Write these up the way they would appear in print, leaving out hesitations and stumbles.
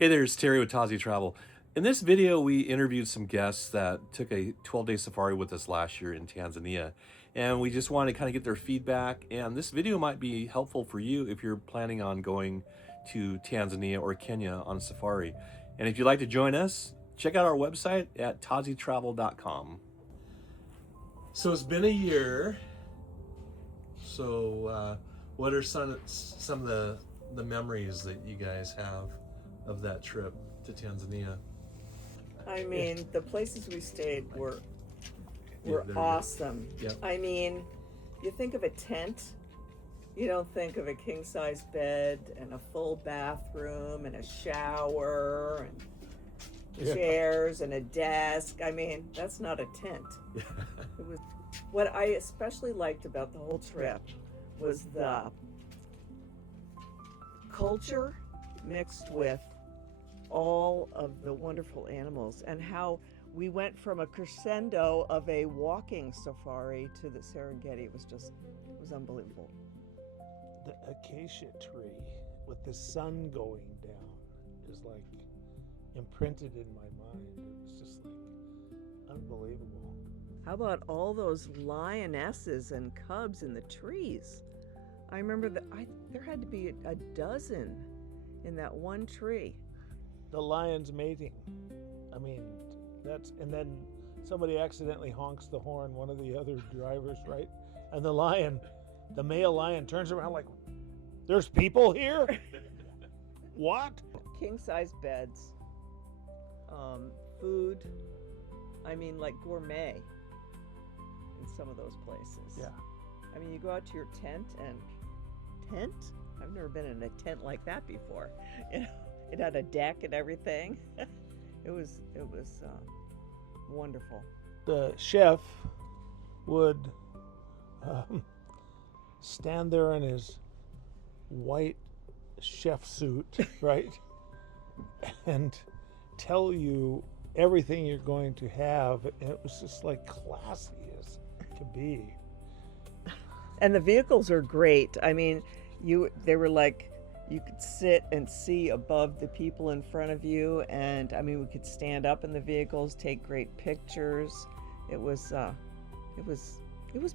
Hey there, it's Terry with Tazi Travel. In this video, we interviewed some guests that took a 12-day safari with us last year in Tanzania, and we just wanted to kind of get their feedback. And this video might be helpful for you if you're planning on going to Tanzania or Kenya on a safari. And if you'd like to join us, check out our website at tazitravel.com. So it's been a year. So what are some of the memories that you guys have of that trip to Tanzania? I mean, the places we stayed were they're awesome. Yep. I mean, you think of a tent, you don't think of a king-size bed and a full bathroom and a shower and chairs and a desk. I mean, that's not a tent. It was what I especially liked about the whole trip was the culture mixed with all of the wonderful animals, and how we went from a crescendo of a walking safari to the Serengeti. It was unbelievable. The acacia tree with the sun going down is like imprinted in my mind. It was just like unbelievable. How about all those lionesses and cubs in the trees? I remember that there had to be a dozen in that one tree. The lions mating. I mean, and then somebody accidentally honks the horn, one of the other drivers, right? And the male lion turns around like, there's people here? What? King-size beds, food, I mean, like gourmet in some of those places. Yeah. I mean, you go out to your tent. I've never been in a tent like that before. You know, it had a deck and everything. It was wonderful. The chef would stand there in his white chef suit, right, and tell you everything you're going to have. And it was just like classy as could be. And the vehicles are great. I mean, they were like, you could sit and see above the people in front of you, and I mean, we could stand up in the vehicles, take great pictures. It was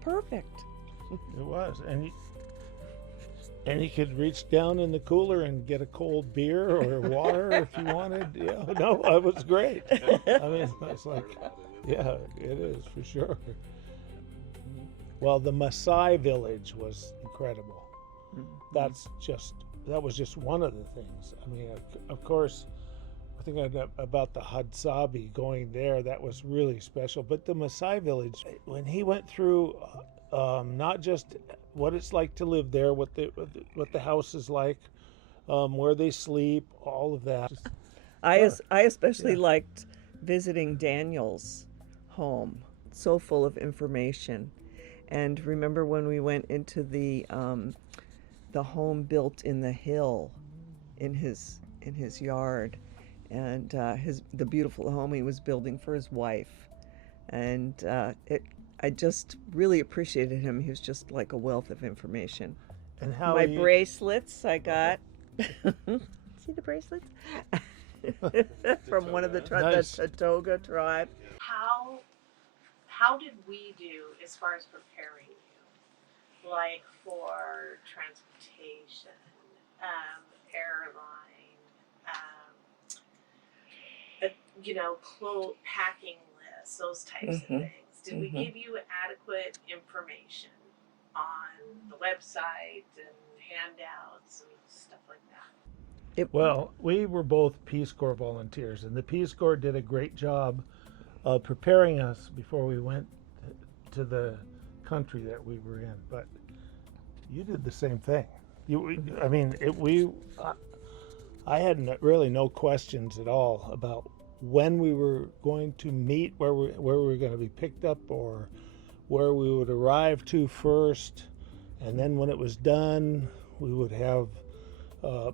perfect. It was, and you could reach down in the cooler and get a cold beer or water if you wanted. Yeah, no, it was great. I mean, it's like, yeah, it is for sure. Well, the Maasai village was incredible. That was just one of the things. I mean, of course, I think about the Hadzabe going there. That was really special. But the Maasai village, when he went through, not just what it's like to live there, what the house is like, where they sleep, all of that. I especially liked visiting Daniel's home. So full of information. And remember when we went into the home built in the hill, in his yard, and the beautiful home he was building for his wife, and I just really appreciated him. He was just like a wealth of information. And how my bracelets I got. See the bracelets from one of the Nice. the Datoga tribe. How did we do as far as preparing you? Like for transportation, airline, packing lists, those types of things. Did we give you adequate information on the website and handouts and stuff like that? Well, we were both Peace Corps volunteers, and the Peace Corps did a great job of preparing us before we went to the country that we were in. But you did the same thing. I had really no questions at all about when we were going to meet, where we were going to be picked up, or where we would arrive to first. And then when it was done, we would have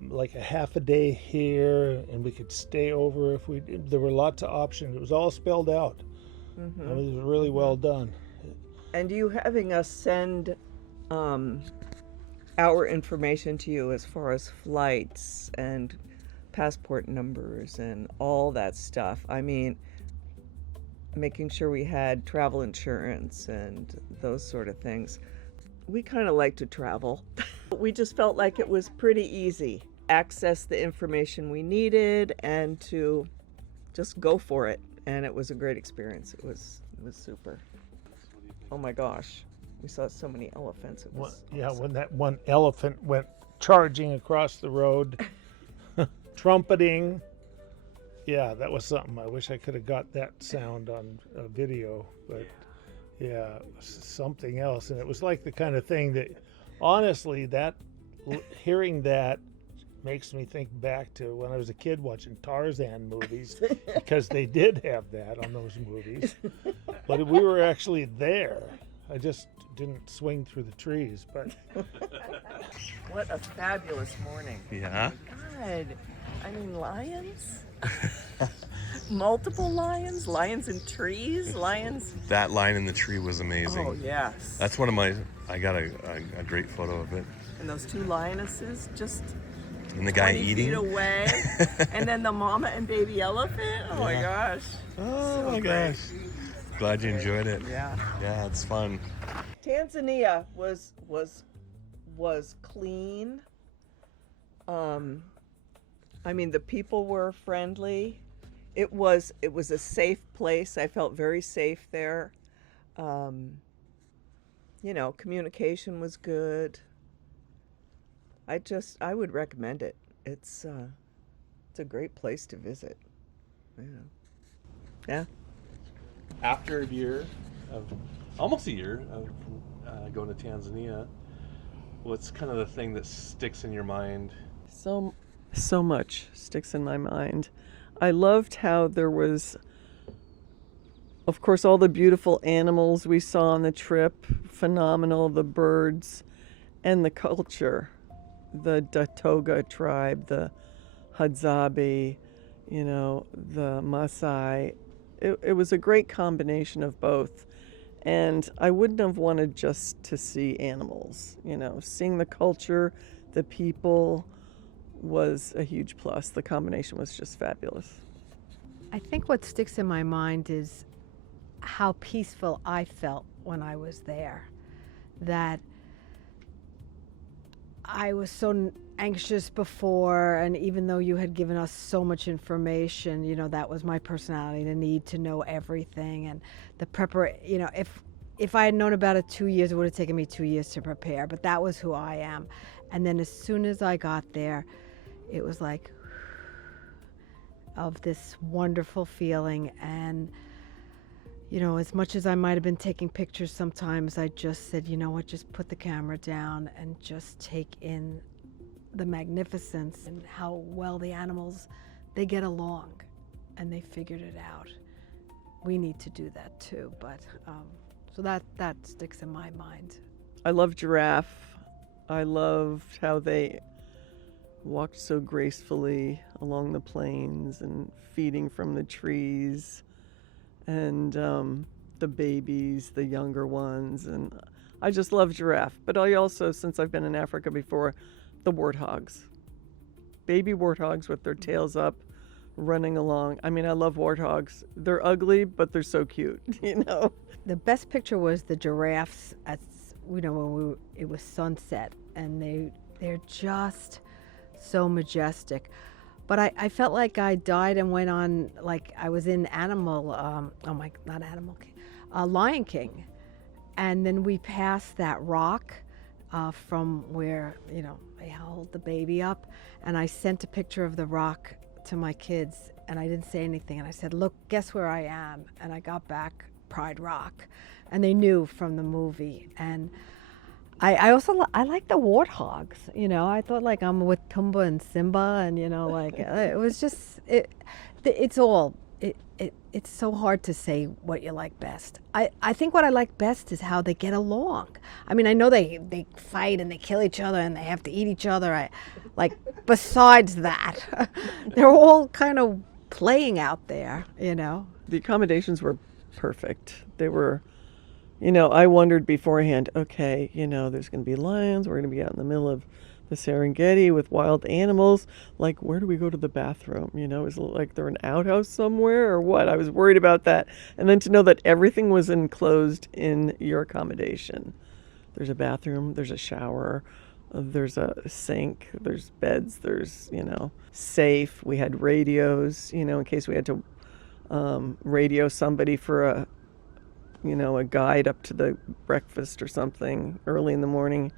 like a half a day here, and we could stay over if we did. There were lots of options. It was all spelled out. I mean, it was really well done. And you having us send our information to you as far as flights and passport numbers and all that stuff. I mean, making sure we had travel insurance and those sort of things. We kind of like to travel. We just felt like it was pretty easy. Access the information we needed and to just go for it. And it was a great experience. It was super. Oh my gosh. We saw so many elephants. It was awesome. When that one elephant went charging across the road, trumpeting. Yeah, that was something. I wish I could have got that sound on video, but yeah, it was something else. And it was like the kind of thing that, honestly, hearing that makes me think back to when I was a kid watching Tarzan movies, because they did have that on those movies. But we were actually there. I just didn't swing through the trees, but What a fabulous morning. Yeah. God, I mean, lions? Multiple lions? Lions in trees? Lions? That line in the tree was amazing. Oh, yes. That's one of my, I got a great photo of it. And those two lionesses just And the guy 20 eating. feet away. And then the mama and baby elephant. Oh my gosh. Oh So my great. gosh. Glad you enjoyed it. Yeah. Yeah, it's fun. Tanzania was clean. I mean, the people were friendly. It was a safe place. I felt very safe there. You know, communication was good. I would recommend it. It's a great place to visit. Yeah. After almost a year of going to Tanzania, what's kind of the thing that sticks in your mind? So much sticks in my mind. I loved how there was, of course, all the beautiful animals we saw on the trip, phenomenal, the birds, and the culture, the Datoga tribe, the Hadzabe, you know, the Maasai. It was a great combination of both. And I wouldn't have wanted just to see animals, you know, seeing the culture, the people was a huge plus. The combination was just fabulous. I think what sticks in my mind is how peaceful I felt when I was there. That I was so anxious before, and even though you had given us so much information, you know, that was my personality, the need to know everything, and the you know, if I had known about it 2 years, it would have taken me 2 years to prepare, but that was who I am. And then as soon as I got there, it was like of this wonderful feeling. And you know, as much as I might have been taking pictures sometimes, I just said, you know what, just put the camera down and just take in the magnificence and how well the animals, they get along and they figured it out. We need to do that too, but so that sticks in my mind. I love giraffe. I loved how they walked so gracefully along the plains and feeding from the trees, and the babies, the younger ones, and I just love giraffe. But I also, since I've been in Africa before, the warthogs. Baby warthogs with their tails up, running along. I mean, I love warthogs. They're ugly, but they're so cute, you know? The best picture was the giraffes at, you know, when it was sunset, and they're just so majestic. But I felt like I died and went on, like I was in Lion King. And then we passed that rock from where, you know, they held the baby up. And I sent a picture of the rock to my kids, and I didn't say anything. And I said, look, guess where I am? And I got back Pride Rock. And they knew from the movie. And I also like the warthogs, you know. I thought like I'm with Pumbaa and Simba, and you know, like it was just it's so hard to say what you like best. I think what I like best is how they get along. I mean, I know they fight and they kill each other and they have to eat each other. Besides that, they're all kind of playing out there, you know. The accommodations were perfect. They were, you know, I wondered beforehand, okay, you know, there's going to be lions, we're going to be out in the middle of the Serengeti with wild animals. Like, where do we go to the bathroom? Is it like they're an outhouse somewhere or what? I was worried about that. And then to know that everything was enclosed in your accommodation. There's a bathroom, there's a shower, there's a sink, there's beds, there's, safe. We had radios, in case we had to radio somebody for a guide up to the breakfast or something early in the morning.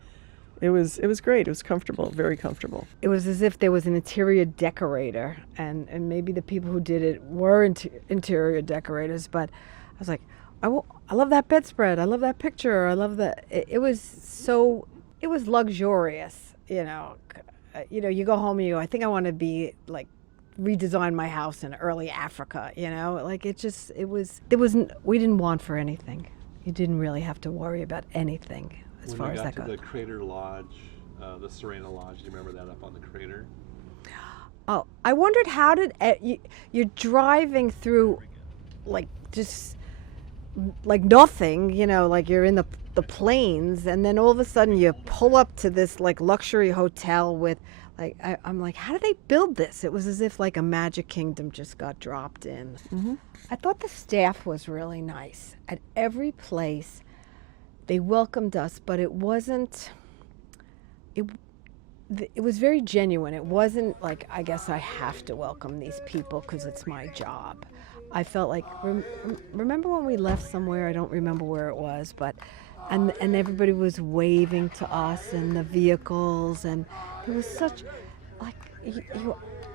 It was great. It was comfortable, very comfortable. It was as if there was an interior decorator, and maybe the people who did it were interior decorators, but I was like, I love that bedspread. I love that picture. I love that. It was luxurious, you go home and you go, I think I want to be like, redesign my house in early Africa, like we didn't want for anything. You didn't really have to worry about anything as far as that goes. When you got to the Crater Lodge, the Serena Lodge, do you remember that up on the crater? Oh, I wondered how did you're driving through, like, just like nothing, like you're in the plains, and then all of a sudden you pull up to this like luxury hotel with like I'm like, how did they build this? It was as if like a magic kingdom just got dropped in. Mm-hmm. I thought the staff was really nice at every place. They welcomed us, but it wasn't. It was very genuine. It wasn't like, I guess I have to welcome these people because it's my job. I felt like, remember when we left somewhere, I don't remember where it was, but, and everybody was waving to us and the vehicles, and there was such, like,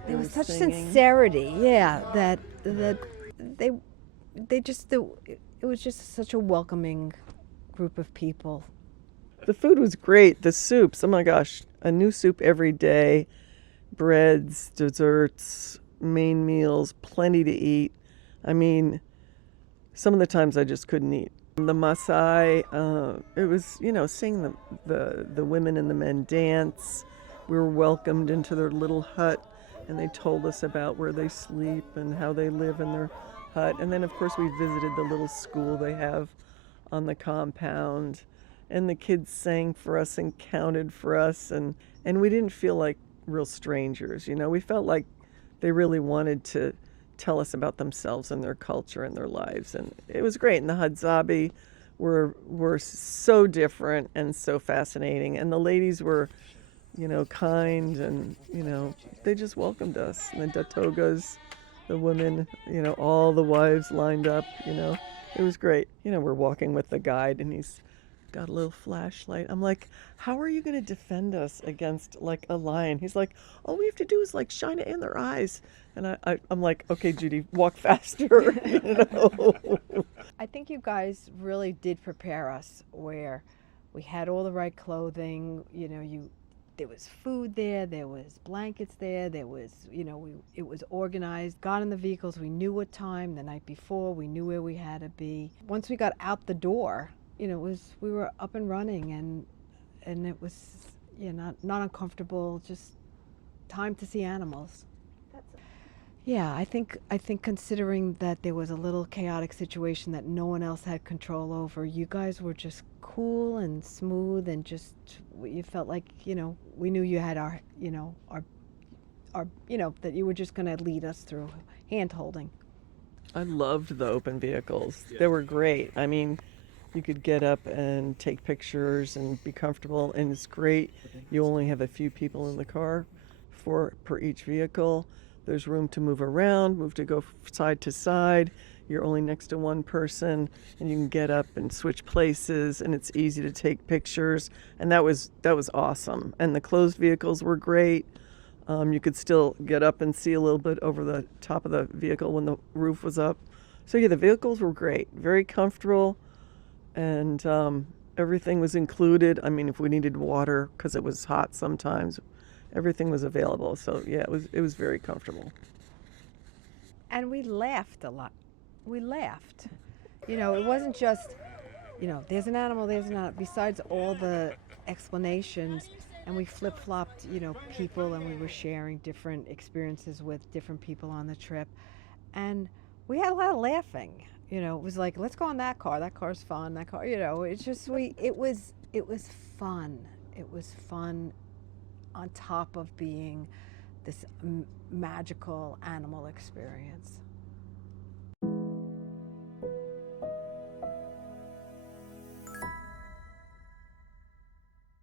there was such singing. Sincerity, yeah, that they just, it was just such a welcoming group of people. The food was great. The soups, oh my gosh, a new soup every day, breads, desserts, main meals, plenty to eat. I mean, some of the times I just couldn't eat. The Maasai, it was, seeing the women and the men dance. We were welcomed into their little hut, and they told us about where they sleep and how they live in their hut. And then, of course, we visited the little school they have on the compound. And the kids sang for us and counted for us. And we didn't feel like real strangers, We felt like they really wanted to tell us about themselves and their culture and their lives, and it was great. And the Hadzabe were so different and so fascinating, and the ladies were, kind, and they just welcomed us. And the Datogas, the women, all the wives lined up, it was great. We're walking with the guide, and he's got a little flashlight. I'm like, how are you going to defend us against like a lion? He's like, all we have to do is like shine it in their eyes. And I'm like, okay, Judy, walk faster. I think you guys really did prepare us, where we had all the right clothing. There was food there, there was blankets there, there was, it was organized. Got in the vehicles, we knew what time the night before, we knew where we had to be. Once we got out the door, we were up and running, and it was, not uncomfortable, just time to see animals. Yeah, I think considering that there was a little chaotic situation that no one else had control over, you guys were just cool and smooth, and just, you felt like, we knew you had our that you were just going to lead us through hand holding. I loved the open vehicles. They were great. I mean, you could get up and take pictures and be comfortable, and it's great. You only have a few people in the car per each vehicle. There's room to move around, to go side to side. You're only next to one person, and you can get up and switch places, and it's easy to take pictures. And that was awesome. And the closed vehicles were great. You could still get up and see a little bit over the top of the vehicle when the roof was up. So yeah, the vehicles were great, very comfortable, and everything was included. I mean, if we needed water, because it was hot sometimes, everything was available. So yeah, it was very comfortable. And we laughed a lot. We laughed. It wasn't just, there's an animal, besides all the explanations, and we flip-flopped, people, and we were sharing different experiences with different people on the trip. And we had a lot of laughing. It was like, let's go in that car's fun, it's just, it was fun. It was fun on top of being this magical animal experience.